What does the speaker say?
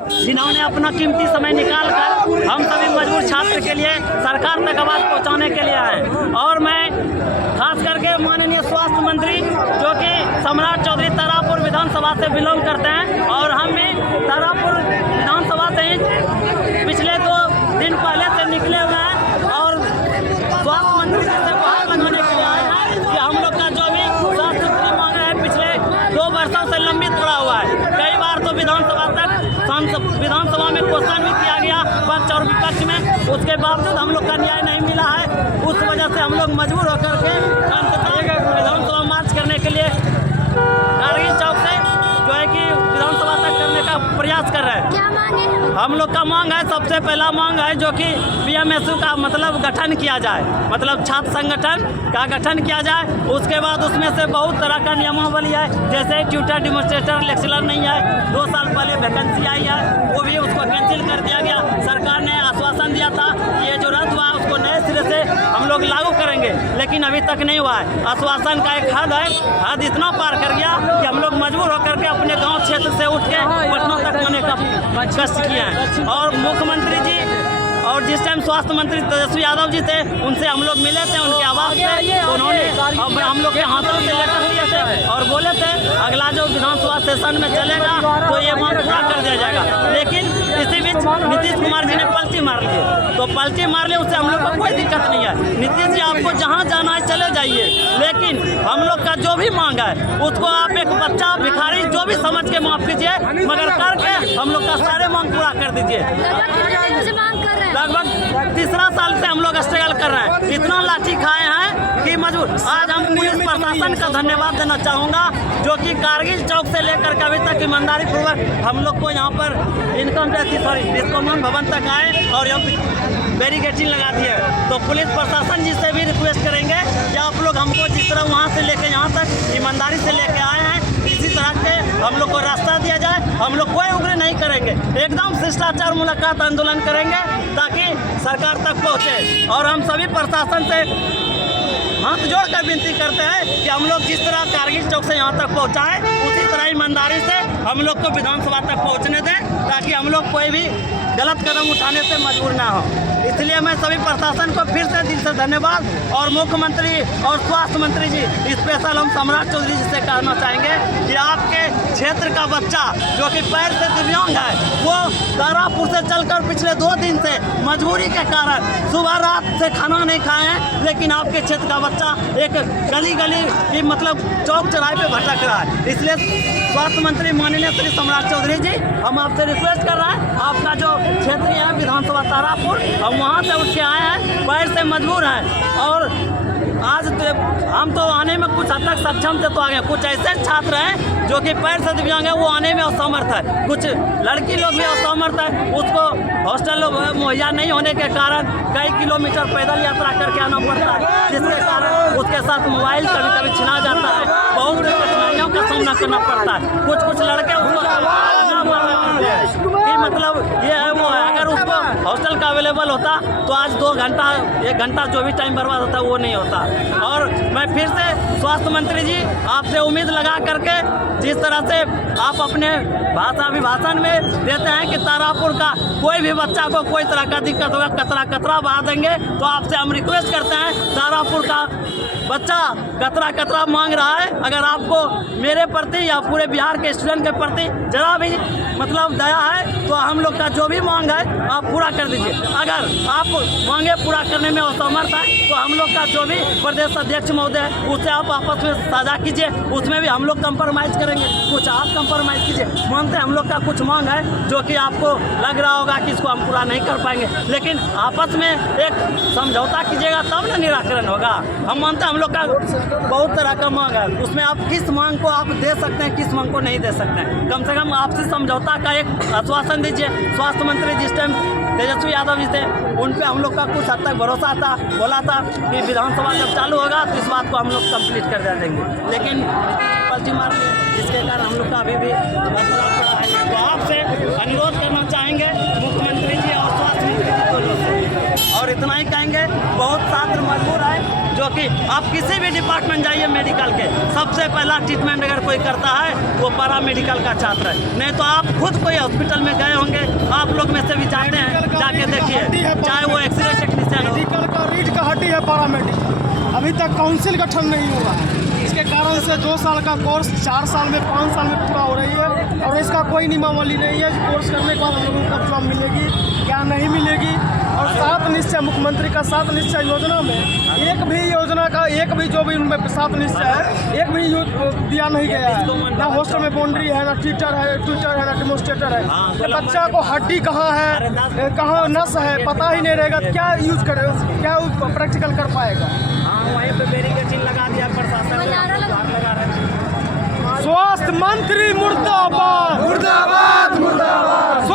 जिन्होंने अपना कीमती समय निकाल कर हम सभी मजबूर छात्र के लिए सरकार तक आवाज़ पहुंचाने के लिए आए। और मैं खास करके माननीय स्वास्थ्य मंत्री जो कि सम्राट चौधरी तारापुर विधानसभा से बिलोंग करते हैं और हम भी तारापुर विधानसभा से ही पिछले 2 दिन पहले से निकले हुए हैं और स्वास्थ्य मंत्री जी से बात लगाने के लिए आए हैं कि हम लोग का जो भी स्वास्थ्य की मांग है पिछले 2 वर्षों से लंबित पड़ा हुआ है। कई बार तो विधानसभा में क्वेश्चन भी किया गया पक्ष और विपक्ष में, उसके बावजूद हम लोग का न्याय नहीं मिला है। उस वजह से हम लोग मजबूर होकर के विधानसभा मार्च करने के लिए कारगिल चौक से जो है कि विधानसभा तक करने का प्रयास कर रहे हैं। क्या मांगे? हम लोग का मांग है, सबसे पहला मांग है जो कि बीएमएसयू का मतलब गठन किया जाए, मतलब छात्र संगठन का गठन किया जाए। उसके बाद उसमें से बहुत तरह का नियमावली है, जैसे ट्यूटर डेमोन्स्ट्रेटर लेक्चरर नहीं है, 2 साल पहले वैकेंसी आई है वो भी उसको कैंसिल कर दिया गया। सरकार ने आश्वासन दिया था ये जो रद्द हुआ उसको नए सिरे से हम लोग लागू करेंगे, लेकिन अभी तक नहीं हुआ है। आश्वासन का एक हद है, हद इतना पार कर गया कि हम लोग मजबूर होकर के अपने गाँव क्षेत्र से उठ के पटना तक आने का कष्ट किया है। और मुख्यमंत्री जी और जिस टाइम स्वास्थ्य मंत्री तेजस्वी यादव जी थे उनसे हम लोग मिले थे, उनके आवास से उन्होंने हम लोग के हाथों से लेटर दिए थे और बोले थे अगला जो विधानसभा सेशन में चलेगा तो ये मांग पूरा कर दिया जाएगा। लेकिन इसी बीच नीतीश कुमार जी ने पलटी मार लिए, तो पलटी मार लिए उससे हम लोग को कोई दिक्कत नहीं है। नीतीश जी आपको जहाँ जाना है चले जाइए, लेकिन हम लोग का जो भी मांग है उसको आप एक बच्चा भिखारी जो भी समझ के माफ कीजिए, मगर करके हम लोग का सारे मांग पूरा कर दीजिए। लगभग 3रा साल से हम लोग स्ट्रगल कर रहे हैं, इतना लाठी खाए हैं कि मजबूर। आज हम पुलिस प्रशासन का धन्यवाद देना चाहूँगा जो कि कारगिल चौक से लेकर के अभी तक ईमानदारी पूर्वक हम लोग को यहाँ पर इनकम टैक्स डिस्कॉमन भवन तक आए और यहाँ बैरिकेडिंग लगा दी है। तो पुलिस प्रशासन जी से भी रिक्वेस्ट करेंगे कि आप लोग हमको जिस तरह वहाँ से लेके यहाँ तक ईमानदारी से लेके आए हैं इसी तरह के हम लोग को रास्ता दिया जाए। हम लोग कोई उग्र नहीं करेंगे, एकदम शिष्टाचार मुलाकात आंदोलन करेंगे ताकि सरकार तक पहुँचे। और हम सभी प्रशासन से हाथ जोड़कर विनती करते हैं कि हम लोग जिस तरह कारगिल चौक से यहाँ तक पहुँचाएं उसी तरह ईमानदारी से हम लोग को विधानसभा तक पहुँचने दें ताकि हम लोग कोई भी गलत कदम उठाने से मजबूर ना हो। इसलिए मैं सभी प्रशासन को फिर से दिल से धन्यवाद और मुख्यमंत्री और स्वास्थ्य मंत्री जी स्पेशल हम सम्राट चौधरी जी से कहना चाहेंगे कि आपके क्षेत्र का बच्चा जो कि पैर से दिव्यांग है वो तारापुर से चलकर पिछले 2 दिन से मजबूरी के कारण सुबह रात से खाना नहीं खाए हैं, लेकिन आपके क्षेत्र का बच्चा एक गली की मतलब चौक चौराहे पे भटक रहा है। इसलिए स्वास्थ्य मंत्री माननीय श्री सम्राट चौधरी जी हम आपसे रिक्वेस्ट कर रहे हैं, आपका जो क्षेत्र है विधानसभा तारापुर हम वहाँ से उठ के आए हैं, पैर से मजबूर हैं और आज हम तो आने में कुछ हद तक सक्षम थे तो आगे कुछ ऐसे छात्र हैं जो कि पैर से दिव्यांग है वो आने में असमर्थ है, कुछ लड़की लोग भी असमर्थ है, उसको हॉस्टल मुहैया नहीं होने के कारण कई किलोमीटर पैदल यात्रा करके आना पड़ता है, जिसके कारण उसके साथ मोबाइल कभी कभी छिना जाता है, बहुत कठिनाइयों का सामना करना पड़ता है। कुछ लड़के उसको मतलब ये है वो है, अगर उसको हॉस्टल का अवेलेबल होता तो आज 2 घंटा 1 घंटा जो भी टाइम बर्बाद होता वो नहीं होता। और मैं फिर से स्वास्थ्य मंत्री जी आपसे उम्मीद लगा करके जिस तरह से आप अपने अभिभाषण में देते हैं कि तारापुर का कोई भी बच्चा को कोई तरह का दिक्कत होगा कतरा बहा देंगे, तो आपसे हम रिक्वेस्ट करते हैं तारापुर का बच्चा कतरा मांग रहा है, अगर आपको मेरे प्रति या पूरे बिहार के स्टूडेंट के प्रति जरा भी मतलब दया है तो हम लोग का जो भी मांग है आप पूरा कर दीजिए। अगर आप मांगे पूरा करने में असमर्थ है तो हम लोग का जो भी प्रदेश अध्यक्ष महोदय है उससे आप आपस में साझा कीजिए, उसमें भी हम लोग कंप्रोमाइज़ करेंगे, कुछ आप कंप्रोमाइज़ कीजिए। मानते हैं हम लोग का कुछ मांग है जो कि आपको लग रहा होगा कि इसको हम पूरा नहीं कर पाएंगे, लेकिन आपस में एक समझौता कीजिएगा तब ना निराकरण होगा। हम मानते हैं हम लोग का बहुत तरह का मांग है, उसमें आप किस मांग को आप दे सकते हैं किस मांग को नहीं दे सकते हैं, कम से कम आपसी समझौता का एक आश्वासन दीजिए। स्वास्थ्य मंत्री जिस टाइम तेजस्वी यादव जी थे उन पे हम लोग का कुछ हद तक भरोसा था, बोला था कि विधानसभा जब चालू होगा तो इस बात को हम लोग कंप्लीट कर देंगे, लेकिन पलटी मार लिए जिसके कारण हम लोग का अभी भी तो आपसे अनुरोध करना चाहेंगे मुख्यमंत्री जी और स्वास्थ्य मंत्री जी को, और इतना ही कहेंगे बहुत छात्र मजबूर है जो कि आप किसी भी डिपार्टमेंट जाइए मेडिकल के सबसे पहला ट्रीटमेंट अगर कोई करता है वो पैरा मेडिकल का छात्र है, नहीं तो आप खुद कोई हॉस्पिटल में गए होंगे आप लोग में से भी जाते हैं, जाके देखिए, चाहे वो एक्सरे टेक्नीशियन हो। मेडिकल का रीढ़ का हड्डी है पैरामेडिकल, अभी तक काउंसिल गठन नहीं हुआ है। इसके कारण से 2 साल का कोर्स 4 साल में 5 साल में पूरा हो रही है और इसका कोई नियमावली नहीं है। कोर्स करने के बाद हम लोगों को जॉब मिलेगी क्या नहीं मिलेगी। और 7 निश्चय, मुख्यमंत्री का 7 निश्चय योजना में एक भी योजना का एक भी जो भी उनमें 7 निश्चय है एक भी दिया नहीं गया है। ना हॉस्टल में बाउंड्री है, ना ट्विटर है ना डेमोस्ट्रेटर है। ये बच्चा को हड्डी कहाँ है, कहाँ नस है पता ही नहीं रहेगा, क्या यूज करे, क्या प्रैक्टिकल कर पाएगा। हाँ, वहीं पे बैरिकेडिंग लगा दिया प्रशासन, लगा रहे हैं। स्वास्थ्य मंत्री मुर्दाबाद, मुर्दाबाद मुर्दाबाद।